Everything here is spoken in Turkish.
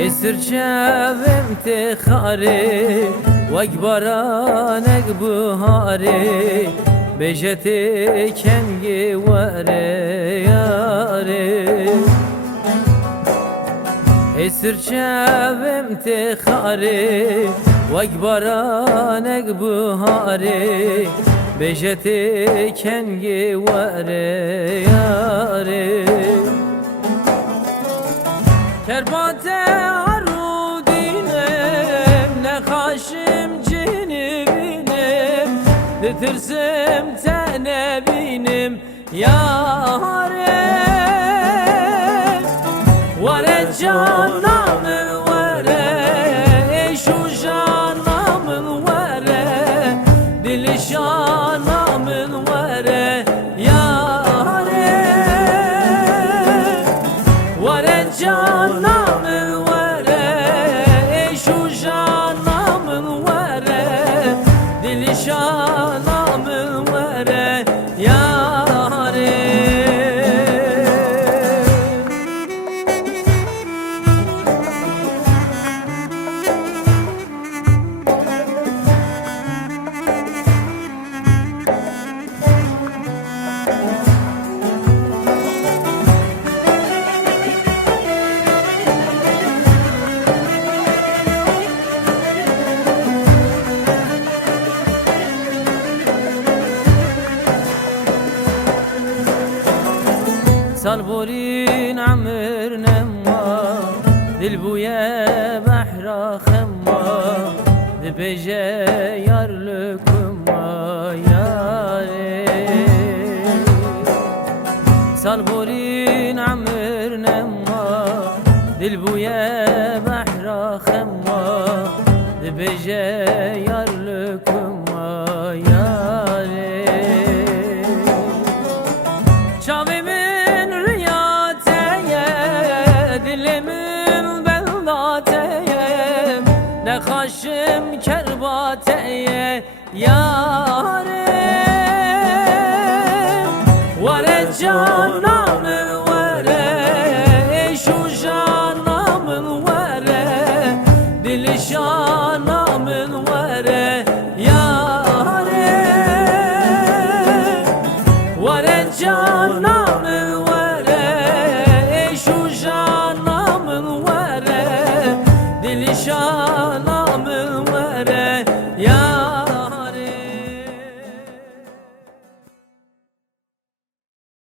اسرچم تخاری وگبرانک بهاری بجت کنگی وره یاره اسرچم تخاری وگبرانک بهاری بجت کنگی وره یاره کربات arudinem ne kaşım cinibinem Ditirsim tenebinim yarim Vare canamın vare eşu canamın vare Dili şanamın vare yarim Vare canamın vare eşu canamın vare Dili şanamın vare yarim Salburin amir nemma Dil buye bahra khemma Dibeje yarlıkımma yare Salburin amir nemma Dil buye bahra khemma Dibeje yarlıkımma yare Çavimi ne kaşım kerbateye yarim Vare canamı